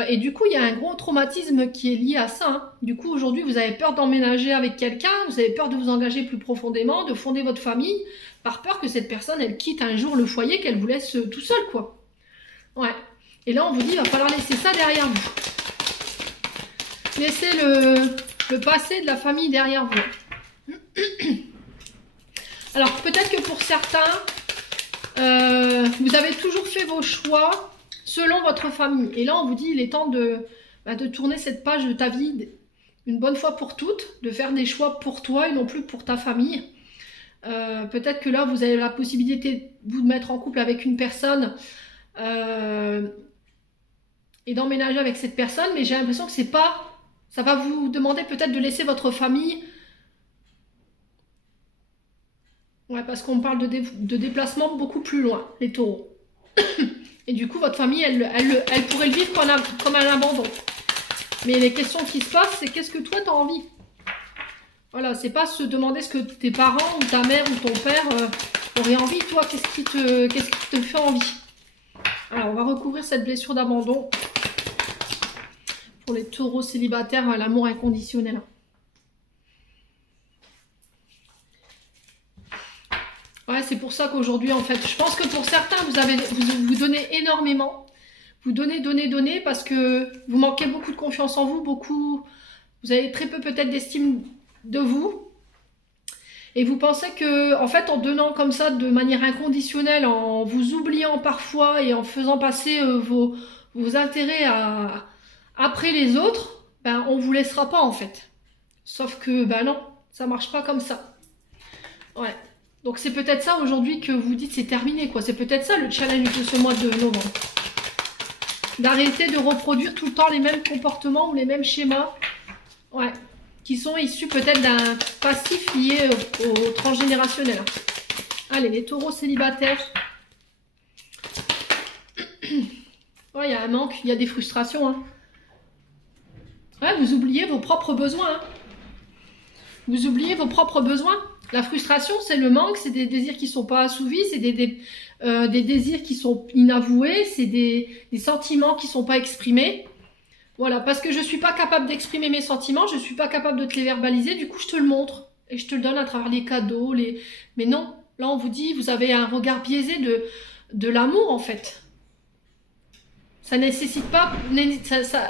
Et du coup, il y a un gros traumatisme qui est lié à ça. Du coup, aujourd'hui, vous avez peur d'emménager avec quelqu'un, vous avez peur de vous engager plus profondément, de fonder votre famille, par peur que cette personne, elle quitte un jour le foyer, qu'elle vous laisse tout seul, quoi. Ouais. Et là, on vous dit, il va falloir laisser ça derrière vous. Laissez le passé de la famille derrière vous. Alors, peut-être que pour certains, vous avez toujours fait vos choix selon votre famille. Et là, on vous dit, il est temps de tourner cette page de ta vie une bonne fois pour toutes, de faire des choix pour toi et non plus pour ta famille. Peut-être que là, vous avez la possibilité de vous mettre en couple avec une personne et d'emménager avec cette personne, mais j'ai l'impression que c'est pas... Ça va vous demander peut-être de laisser votre famille. Ouais, parce qu'on parle de déplacement beaucoup plus loin, les taureaux. Et du coup, votre famille, elle pourrait le vivre comme un abandon. Mais les questions qui se passent, c'est qu'est-ce que toi, tu as envie? Voilà, c'est pas se demander ce que tes parents ou ta mère ou ton père auraient envie. Toi, qu'est-ce qui te fait envie? Alors, on va recouvrir cette blessure d'abandon pour les taureaux célibataires à l'amour inconditionnel. Ouais, c'est pour ça qu'aujourd'hui, en fait, je pense que pour certains, vous donnez énormément. Vous donnez, parce que vous manquez beaucoup de confiance en vous, vous avez très peu peut-être d'estime de vous. Et vous pensez que, en fait, en donnant comme ça de manière inconditionnelle, en vous oubliant parfois et en faisant passer vos intérêts après les autres, on vous laissera pas, en fait. Sauf que, non, ça marche pas comme ça. Ouais. Donc c'est peut-être ça aujourd'hui que vous dites c'est terminé, quoi. C'est peut-être ça le challenge de ce mois de novembre. D'arrêter de reproduire tout le temps les mêmes comportements ou les mêmes schémas. Ouais. Qui sont issus peut-être d'un passif lié au transgénérationnel. Allez, les taureaux célibataires. Ouais, il y a un manque, il y a des frustrations. Ouais, vous oubliez vos propres besoins. Vous oubliez vos propres besoins. La frustration, c'est le manque, c'est des désirs qui ne sont pas assouvis, c'est des désirs qui sont inavoués, c'est des sentiments qui ne sont pas exprimés. Voilà, parce que je suis pas capable d'exprimer mes sentiments, je suis pas capable de te les verbaliser, du coup je te le montre. Et je te le donne à travers les cadeaux, Mais non, là on vous dit, vous avez un regard biaisé de l'amour en fait. Ça nécessite pas,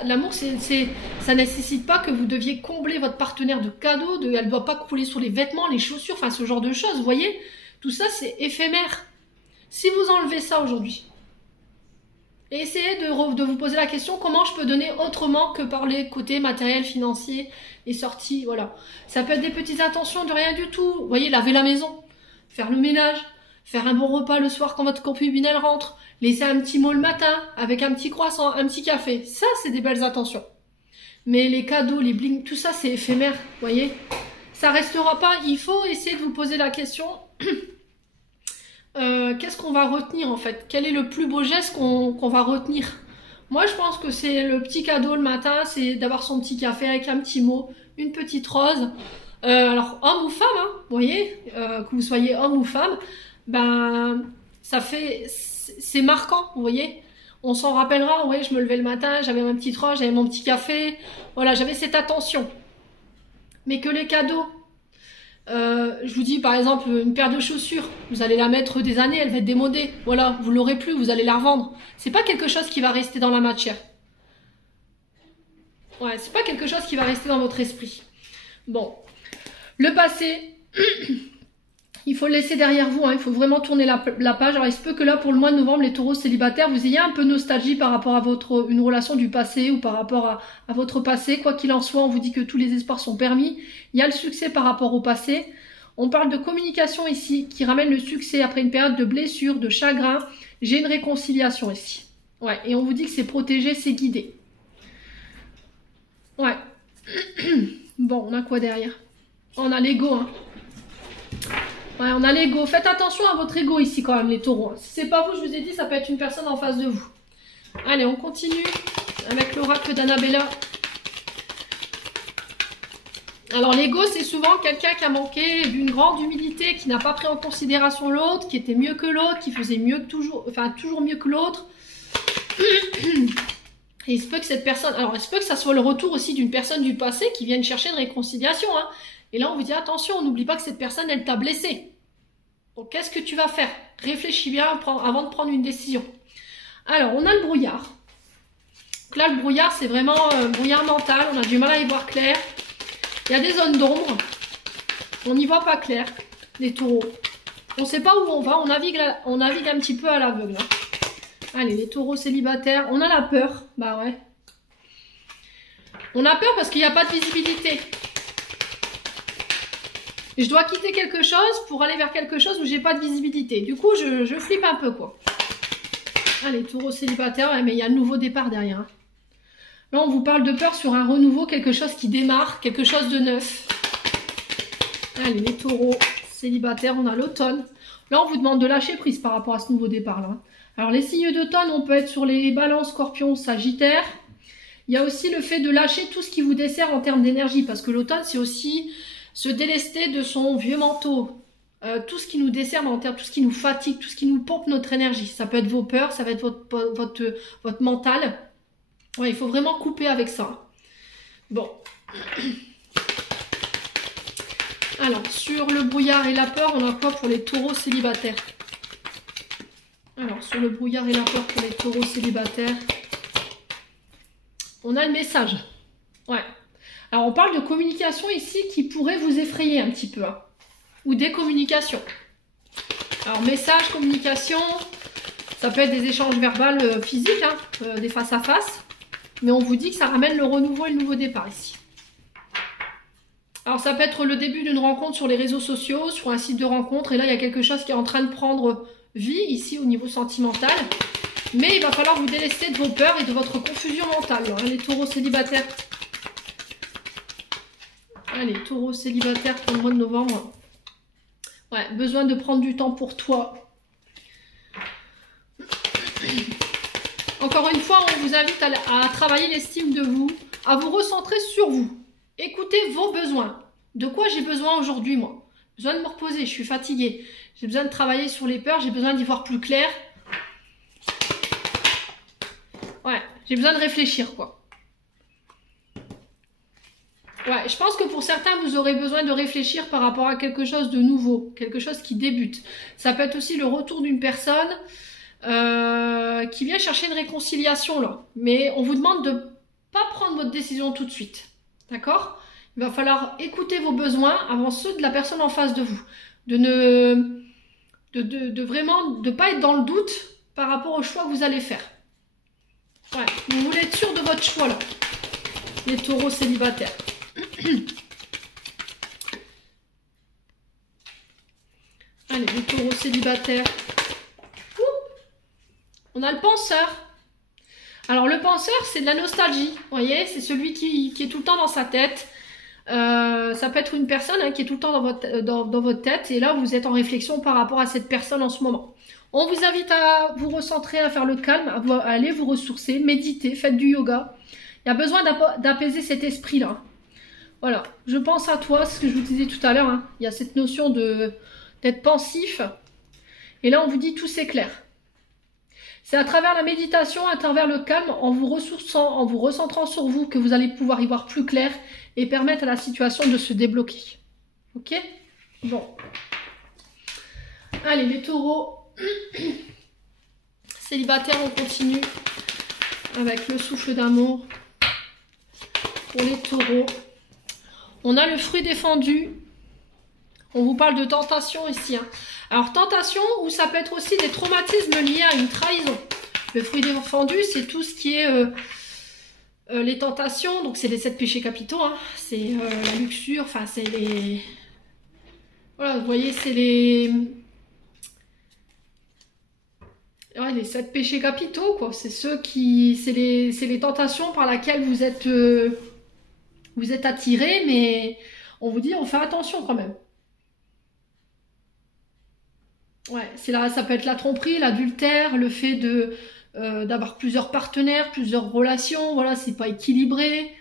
l'amour, ça nécessite pas que vous deviez combler votre partenaire de cadeaux, elle doit pas couler sur les vêtements, les chaussures, enfin ce genre de choses, vous voyez. Tout ça c'est éphémère. Si vous enlevez ça aujourd'hui, et essayez de vous poser la question, comment je peux donner autrement que par les côtés matériels, financiers et sorties, voilà. Ça peut être des petites intentions de rien du tout. Vous voyez, laver la maison, faire le ménage, faire un bon repas le soir quand votre concubine elle rentre, laisser un petit mot le matin avec un petit croissant, un petit café. Ça, c'est des belles intentions. Mais les cadeaux, les bling, tout ça, c'est éphémère, vous voyez. Ça restera pas. Il faut essayer de vous poser la question... qu'est-ce qu'on va retenir en fait? Quel est le plus beau geste qu'on va retenir? Moi je pense que c'est le petit cadeau le matin, c'est d'avoir son petit café avec un petit mot, une petite rose. Alors homme ou femme, hein, vous voyez, que vous soyez homme ou femme, ben ça fait, c'est marquant, vous voyez. On s'en rappellera, ouais, je me levais le matin, j'avais ma petite rose, j'avais mon petit café, voilà, j'avais cette attention. Mais que les cadeaux, je vous dis par exemple une paire de chaussures, vous allez la mettre des années, elle va être démodée, voilà, vous l'aurez plus, vous allez la revendre. C'est pas quelque chose qui va rester dans la matière. Ouais, c'est pas quelque chose qui va rester dans votre esprit. Bon, le passé, il faut le laisser derrière vous, hein, il faut vraiment tourner la page. Alors il se peut que là pour le mois de novembre, les taureaux célibataires, vous ayez un peu de nostalgie par rapport à une relation du passé ou par rapport à votre passé. Quoi qu'il en soit, on vous dit que tous les espoirs sont permis. Il y a le succès par rapport au passé. On parle de communication ici, qui ramène le succès après une période de blessure, de chagrin. J'ai une réconciliation ici. Ouais, et on vous dit que c'est protégé, c'est guidé. Ouais. Bon, on a quoi derrière? On a l'ego, hein. Ouais, on a l'ego. Faites attention à votre ego ici quand même, les taureaux. Si c'est pas vous, je vous ai dit, ça peut être une personne en face de vous. Allez, on continue avec l'oracle d'Annabella. Alors l'ego, c'est souvent quelqu'un qui a manqué d'une grande humilité, qui n'a pas pris en considération l'autre, qui était mieux que l'autre, qui faisait mieux que toujours, enfin toujours mieux que l'autre. Et il se peut que cette personne, alors il se peut que ça soit le retour aussi d'une personne du passé qui vienne chercher une réconciliation, hein. Et là on vous dit attention, on n'oublie pas que cette personne elle t'a blessé. Donc qu'est-ce que tu vas faire? Réfléchis bien avant de prendre une décision. Alors on a le brouillard. Donc là le brouillard c'est vraiment brouillard mental, on a du mal à y voir clair. Il y a des zones d'ombre, on n'y voit pas clair, les taureaux. On ne sait pas où on va, on navigue un petit peu à l'aveugle. Allez, les taureaux célibataires, on a la peur, bah ouais. On a peur parce qu'il n'y a pas de visibilité. Je dois quitter quelque chose pour aller vers quelque chose où j'ai pas de visibilité. Du coup, je flippe un peu, quoi. Allez, taureaux célibataires, ouais, mais il y a le nouveau départ derrière, hein. Là, on vous parle de peur sur un renouveau, quelque chose qui démarre, quelque chose de neuf. Allez, les taureaux célibataires, on a l'automne. Là, on vous demande de lâcher prise par rapport à ce nouveau départ-là. Alors, les signes d'automne, on peut être sur les balances, scorpions, sagittaires. Il y a aussi le fait de lâcher tout ce qui vous dessert en termes d'énergie, parce que l'automne, c'est aussi se délester de son vieux manteau. Tout ce qui nous dessert en termes, tout ce qui nous fatigue, tout ce qui nous pompe notre énergie. Ça peut être vos peurs, ça va être votre mental. Ouais, il faut vraiment couper avec ça. Bon. Alors, sur le brouillard et la peur, on a quoi pour les taureaux célibataires? Alors, sur le brouillard et la peur pour les taureaux célibataires, on a le message. Ouais. Alors, on parle de communication ici qui pourrait vous effrayer un petit peu, hein. Ou des communications. Alors, message, communication, ça peut être des échanges verbaux physiques, hein, des face à face. Mais on vous dit que ça ramène le renouveau et le nouveau départ ici. Alors ça peut être le début d'une rencontre sur les réseaux sociaux, sur un site de rencontre. Et là, il y a quelque chose qui est en train de prendre vie ici au niveau sentimental. Mais il va falloir vous délester de vos peurs et de votre confusion mentale, hein, les taureaux célibataires. Allez, taureaux célibataires pour le mois de novembre. Ouais, besoin de prendre du temps pour toi. Encore une fois, on vous invite à travailler l'estime de vous, à vous recentrer sur vous. Écoutez vos besoins. De quoi j'ai besoin aujourd'hui, moi? J'ai besoin de me reposer, je suis fatiguée. J'ai besoin de travailler sur les peurs, j'ai besoin d'y voir plus clair. Ouais, j'ai besoin de réfléchir, quoi. Ouais, je pense que pour certains, vous aurez besoin de réfléchir par rapport à quelque chose de nouveau, quelque chose qui débute. Ça peut être aussi le retour d'une personne qui vient chercher une réconciliation là. Mais on vous demande de pas prendre votre décision tout de suite. D'accord? Il va falloir écouter vos besoins avant ceux de la personne en face de vous. De vraiment de pas être dans le doute par rapport au choix que vous allez faire. Ouais, vous voulez être sûr de votre choix là. Les taureaux célibataires. Allez, les taureaux célibataires. Ouh, on a le penseur. Alors le penseur, c'est de la nostalgie. Vous voyez, c'est celui qui est tout le temps dans sa tête. Ça peut être une personne hein, qui est tout le temps dans votre tête. Et là, vous êtes en réflexion par rapport à cette personne en ce moment. On vous invite à vous recentrer, à faire le calme, à aller vous ressourcer, méditer, faites du yoga. Il y a besoin d'apaiser cet esprit-là. Voilà, je pense à toi, c'est ce que je vous disais tout à l'heure. Hein. Il y a cette notion d'être pensif. Et là, on vous dit tout s'éclaire. C'est à travers la méditation, à travers le calme, en vous ressourçant, en vous recentrant sur vous, que vous allez pouvoir y voir plus clair et permettre à la situation de se débloquer. Ok? Bon. Allez, les taureaux. Célibataires, on continue avec le souffle d'amour. Pour les taureaux. On a le fruit défendu. On vous parle de tentation ici. Hein. Alors, tentation, ou ça peut être aussi des traumatismes liés à une trahison. Le fruit défendu, c'est tout ce qui est les tentations. Donc, c'est les 7 péchés capitaux. Hein. C'est la luxure. Enfin, c'est les... Voilà, vous voyez, c'est les... Ouais, les 7 péchés capitaux, quoi. C'est ceux qui... C'est les tentations par lesquelles vous êtes attiré, mais on vous dit, on fait attention quand même. Ouais, ça peut être la tromperie, l'adultère, le fait d'avoir plusieurs partenaires, plusieurs relations, voilà, c'est pas équilibré.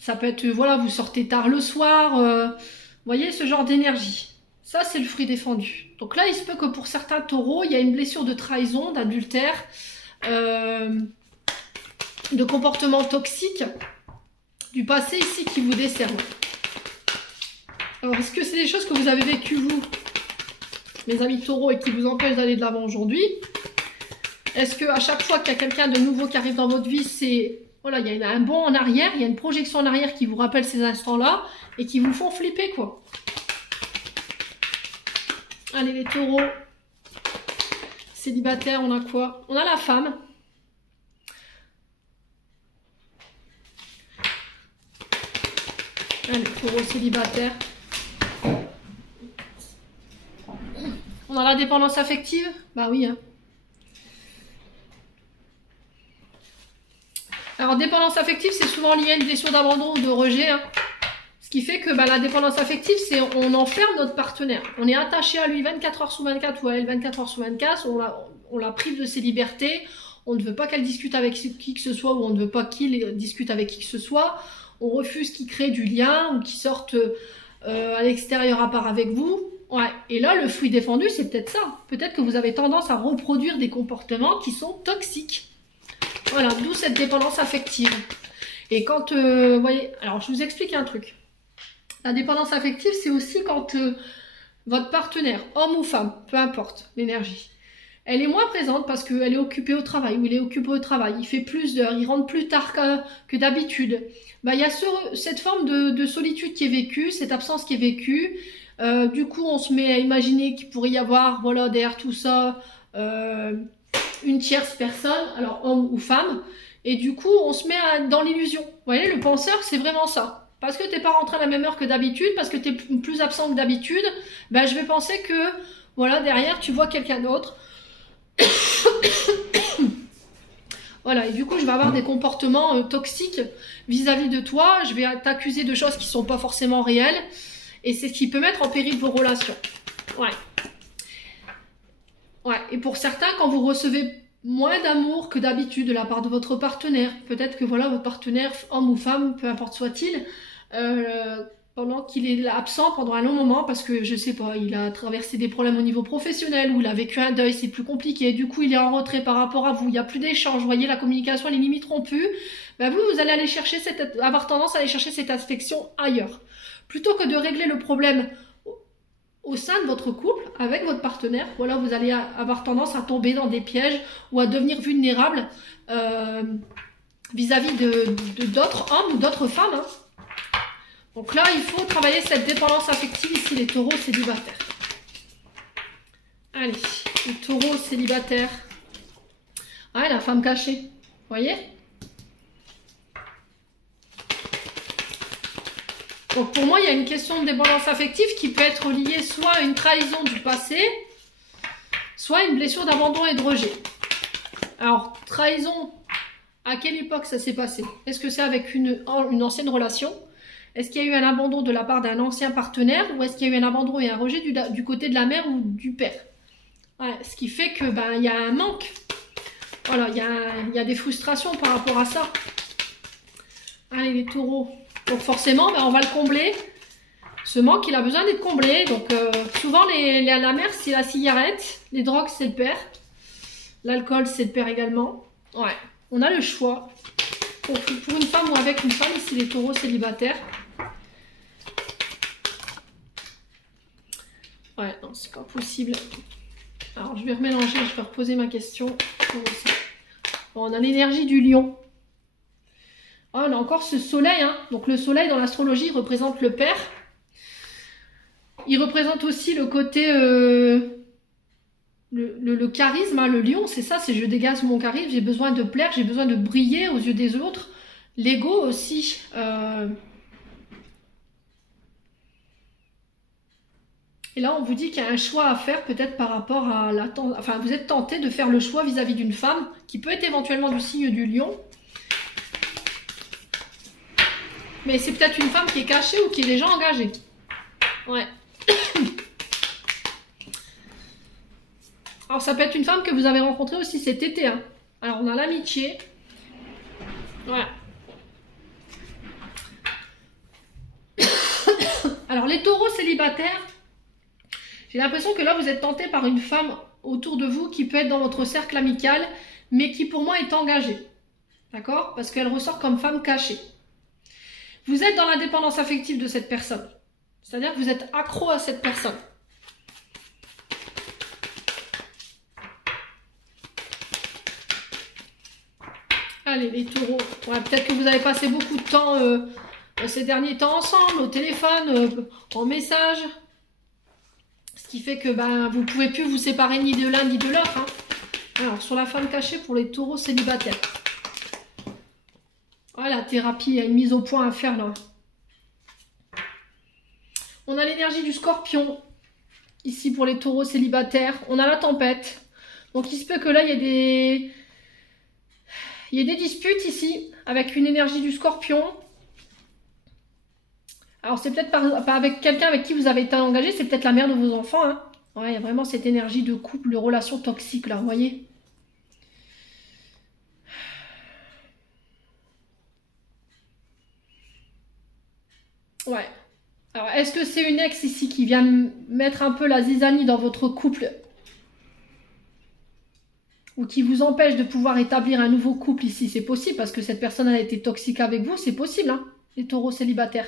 Ça peut être, voilà, vous sortez tard le soir, vous voyez, ce genre d'énergie. Ça, c'est le fruit défendu. Donc là, il se peut que pour certains taureaux, il y a une blessure de trahison, d'adultère, de comportement toxique du passé ici qui vous décerne. Alors, est-ce que c'est des choses que vous avez vécues, vous, mes amis taureaux, et qui vous empêchent d'aller de l'avant aujourd'hui? Est-ce qu'à chaque fois qu'il y a quelqu'un de nouveau qui arrive dans votre vie, c'est... Voilà, il y a un bond en arrière, il y a une projection en arrière qui vous rappelle ces instants-là et qui vous font flipper, quoi. Allez, les taureaux célibataires, on a quoi? On a la femme. Allez, taureaux célibataires. On a la dépendance affective? Bah oui, hein. Alors, dépendance affective, c'est souvent lié à une blessure d'abandon ou de rejet. Hein. Ce qui fait que la dépendance affective, c'est on enferme notre partenaire. On est attaché à lui 24 heures sur 24 ou à elle 24 heures sur 24. On la prive de ses libertés. On ne veut pas qu'elle discute avec qui que ce soit ou on ne veut pas qu'il discute avec qui que ce soit. On refuse qu'il crée du lien ou qu'il sorte à l'extérieur à part avec vous. Ouais. Et là, le fruit défendu, c'est peut-être ça. Peut-être que vous avez tendance à reproduire des comportements qui sont toxiques. Voilà, d'où cette dépendance affective. Et quand, vous voyez, alors je vous explique un truc. La dépendance affective, c'est aussi quand votre partenaire, homme ou femme, peu importe l'énergie, elle est moins présente parce qu'elle est occupée au travail, ou il est occupé au travail, il fait plus d'heures, il rentre plus tard que d'habitude. Il y a cette forme de solitude qui est vécue, cette absence qui est vécue. Du coup, on se met à imaginer qu'il pourrait y avoir, voilà, derrière tout ça, une tierce personne, alors homme ou femme, et du coup, on se met dans l'illusion. Vous voyez, le penseur, c'est vraiment ça. Parce que t'es pas rentré à la même heure que d'habitude, parce que t'es plus absent que d'habitude, je vais penser que, voilà, derrière, tu vois quelqu'un d'autre. Voilà, et du coup, je vais avoir des comportements toxiques vis-à-vis de toi. Je vais t'accuser de choses qui sont pas forcément réelles. Et c'est ce qui peut mettre en péril vos relations. Ouais. Ouais, et pour certains, quand vous recevez moins d'amour que d'habitude de la part de votre partenaire, peut-être que voilà, votre partenaire, homme ou femme, peu importe soit-il, pendant qu'il est absent pendant un long moment parce que, je sais pas, il a traversé des problèmes au niveau professionnel ou il a vécu un deuil, c'est plus compliqué. Du coup, il est en retrait par rapport à vous. Il n'y a plus d'échange. Vous voyez, la communication, elle est limite rompue. Ben vous allez aller chercher avoir tendance à aller chercher cette affection ailleurs. Plutôt que de régler le problème au sein de votre couple, avec votre partenaire, voilà, vous allez avoir tendance à tomber dans des pièges ou à devenir vulnérable vis-à-vis de d'autres hommes ou d'autres femmes. Hein. Donc là, il faut travailler cette dépendance affective ici, les taureaux célibataires. Allez, les taureaux célibataires. Ah, la femme cachée, vous voyez? Donc pour moi, il y a une question de dépendance affective qui peut être liée soit à une trahison du passé, soit à une blessure d'abandon et de rejet. Alors, trahison, à quelle époque ça s'est passé? Est-ce que c'est avec une ancienne relation? Est-ce qu'il y a eu un abandon de la part d'un ancien partenaire? Ou est-ce qu'il y a eu un abandon et un rejet du côté de la mère ou du père? Voilà, ce qui fait que il y a un manque. Voilà, il y a des frustrations par rapport à ça. Allez, les taureaux. Donc forcément, on va le combler. Ce manque, il a besoin d'être comblé. Donc souvent, la mère, c'est la cigarette. Les drogues, c'est le père. L'alcool, c'est le père également. Ouais, on a le choix. Pour une femme ou avec une femme, ici les taureaux célibataires. Ouais, non, c'est pas possible. Alors, je vais remélanger, je vais reposer ma question. Bon, on a l'énergie du lion. Oh, on a encore ce soleil. Hein. Donc, le soleil, dans l'astrologie, représente le père. Il représente aussi le côté... le charisme, hein, le lion, c'est ça, c'est je dégage mon charisme, j'ai besoin de plaire, j'ai besoin de briller aux yeux des autres. L'ego aussi. Et là, on vous dit qu'il y a un choix à faire peut-être par rapport à enfin, vous êtes tenté de faire le choix vis-à-vis d'une femme qui peut être éventuellement du signe du lion. Mais c'est peut-être une femme qui est cachée ou qui est déjà engagée. Ouais. Alors, ça peut être une femme que vous avez rencontrée aussi cet été. Hein. Alors, on a l'amitié. Voilà. Alors, les taureaux célibataires, j'ai l'impression que là, vous êtes tenté par une femme autour de vous qui peut être dans votre cercle amical, mais qui pour moi est engagée. D'accord? Parce qu'elle ressort comme femme cachée. Vous êtes dans la dépendance affective de cette personne. C'est-à-dire que vous êtes accro à cette personne. Allez, les taureaux. Ouais, peut-être que vous avez passé beaucoup de temps ces derniers temps ensemble, au téléphone, en message. Ce qui fait que vous ne pouvez plus vous séparer ni de l'un ni de l'autre. Hein. Alors, sur la femme cachée pour les taureaux célibataires. Ouais, la thérapie, il y a une mise au point à faire là. On a l'énergie du scorpion. Ici pour les taureaux célibataires. On a la tempête. Donc, il se peut que là, il y ait des disputes ici, avec une énergie du scorpion. Alors, c'est peut-être pas avec quelqu'un avec qui vous avez été engagé, c'est peut-être la mère de vos enfants. Hein. Ouais, il y a vraiment cette énergie de couple, de relation toxique, là, vous voyez. Ouais. Alors, est-ce que c'est une ex ici qui vient mettre un peu la zizanie dans votre couple ou qui vous empêche de pouvoir établir un nouveau couple ici? C'est possible parce que cette personne a été toxique avec vous, c'est possible, hein, les taureaux célibataires.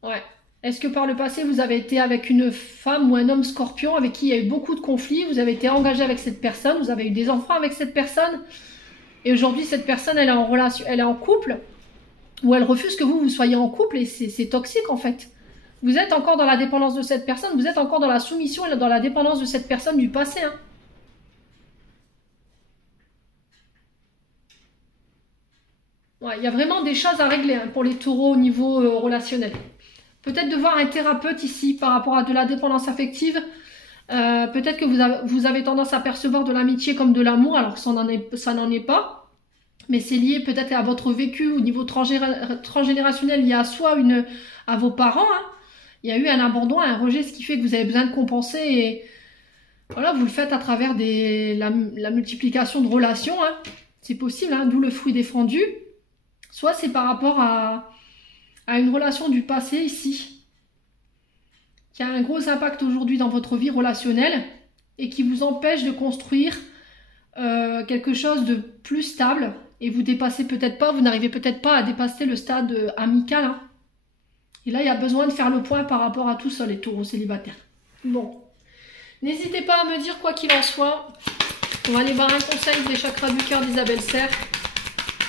Ouais. Est-ce que par le passé, vous avez été avec une femme ou un homme scorpion avec qui il y a eu beaucoup de conflits, vous avez été engagé avec cette personne, vous avez eu des enfants avec cette personne, et aujourd'hui, cette personne, elle est en relation, elle est en couple, ou elle refuse que vous soyez en couple, et c'est toxique en fait. Vous êtes encore dans la dépendance de cette personne, vous êtes encore dans la soumission et dans la dépendance de cette personne du passé, hein. Ouais, il y a vraiment des choses à régler hein, pour les taureaux au niveau relationnel. Peut-être de voir un thérapeute ici par rapport à de la dépendance affective. Peut-être que vous avez tendance à percevoir de l'amitié comme de l'amour, alors que ça n'en est pas. Mais c'est lié peut-être à votre vécu au niveau transgénérationnel. Il y a soit à vos parents, hein, il y a eu un abandon, un rejet, ce qui fait que vous avez besoin de compenser. Et voilà, vous le faites à travers la multiplication de relations. Hein. C'est possible, hein, d'où le fruit défendu. Soit c'est par rapport à à une relation du passé ici, qui a un gros impact aujourd'hui dans votre vie relationnelle et qui vous empêche de construire quelque chose de plus stable. Et vous dépassez peut-être pas, vous n'arrivez peut-être pas à dépasser le stade amical. Hein. Et là, il y a besoin de faire le point par rapport à tout ça, les taureaux célibataires. Bon, n'hésitez pas à me dire quoi qu'il en soit. On va aller voir un conseil des chakras du cœur d'Isabelle Serre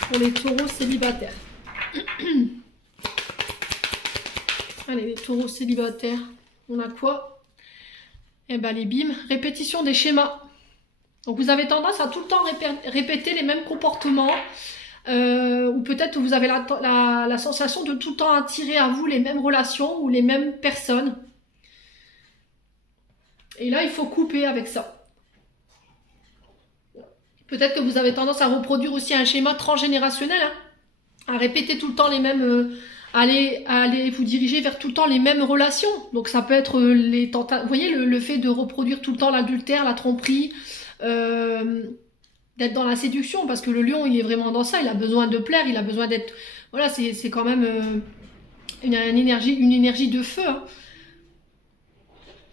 pour les taureaux célibataires. Allez, les taureaux célibataires, on a quoi? Eh ben, les bimes, répétition des schémas. Donc, vous avez tendance à tout le temps répéter les mêmes comportements. Ou peut-être que vous avez la sensation de tout le temps attirer à vous les mêmes relations ou les mêmes personnes. Et là, il faut couper avec ça. Peut-être que vous avez tendance à reproduire aussi un schéma transgénérationnel, hein, à répéter tout le temps les mêmes... Allez vous diriger vers tout le temps les mêmes relations. Donc ça peut être les tentatives. Vous voyez, le fait de reproduire tout le temps l'adultère, la tromperie, d'être dans la séduction, parce que le lion, il est vraiment dans ça. Il a besoin de plaire, il a besoin d'être... Voilà, c'est quand même une énergie de feu. Hein.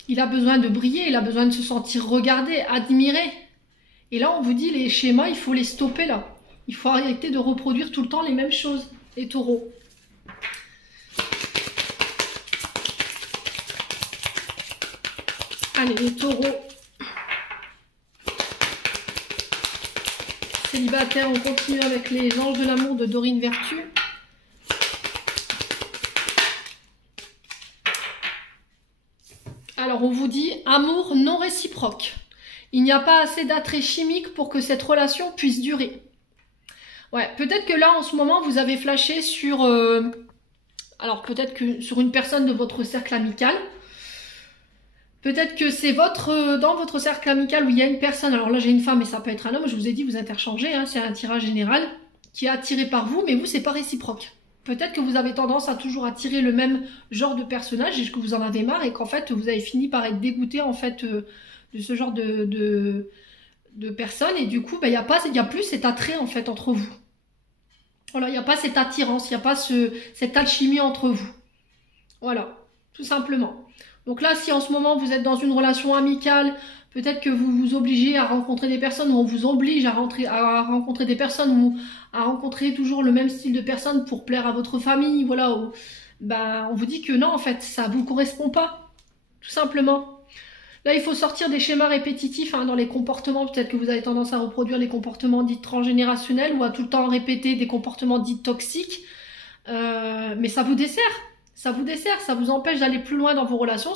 Il a besoin de briller, il a besoin de se sentir regardé, admiré. Et là, on vous dit, les schémas, il faut les stopper là. Il faut arrêter de reproduire tout le temps les mêmes choses, les taureaux. Allez, les taureaux célibataires, on continue avec les anges de l'amour de Dorine Vertu. Alors, on vous dit amour non réciproque. Il n'y a pas assez d'attrait chimique pour que cette relation puisse durer. Ouais, peut-être que là, en ce moment, vous avez flashé sur... alors, peut-être que sur une personne de votre cercle amical. Peut-être que c'est dans votre cercle amical où il y a une personne, alors là j'ai une femme et ça peut être un homme, je vous ai dit vous interchangez, hein, c'est un tirage général, qui est attiré par vous, mais vous c'est pas réciproque. Peut-être que vous avez tendance à toujours attirer le même genre de personnage et que vous en avez marre et qu'en fait vous avez fini par être dégoûté en fait de ce genre de personnes et du coup il y a plus cet attrait en fait entre vous. Voilà, il n'y a pas cette attirance, il n'y a pas cette alchimie entre vous. Voilà, tout simplement. Donc là, si en ce moment vous êtes dans une relation amicale, peut-être que vous vous obligez à rencontrer des personnes ou on vous oblige à rencontrer des personnes ou à rencontrer toujours le même style de personnes pour plaire à votre famille, voilà. Ben, on vous dit que non, en fait, ça ne vous correspond pas, tout simplement. Là, il faut sortir des schémas répétitifs hein, dans les comportements. Peut-être que vous avez tendance à reproduire les comportements dits transgénérationnels ou à tout le temps répéter des comportements dits toxiques. Mais ça vous dessert. Ça vous dessert, ça vous empêche d'aller plus loin dans vos relations.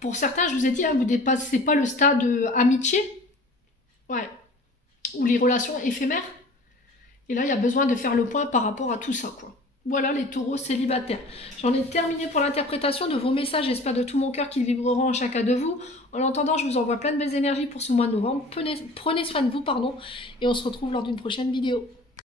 Pour certains, je vous ai dit, hein, vous ne dépassez pas le stade amitié. Ouais. Ou les relations éphémères. Et là, il y a besoin de faire le point par rapport à tout ça, quoi. Voilà les taureaux célibataires. J'en ai terminé pour l'interprétation de vos messages. J'espère de tout mon cœur qu'ils vibreront en chacun de vous. En attendant, je vous envoie plein de belles énergies pour ce mois de novembre. Prenez soin de vous, pardon. Et on se retrouve lors d'une prochaine vidéo.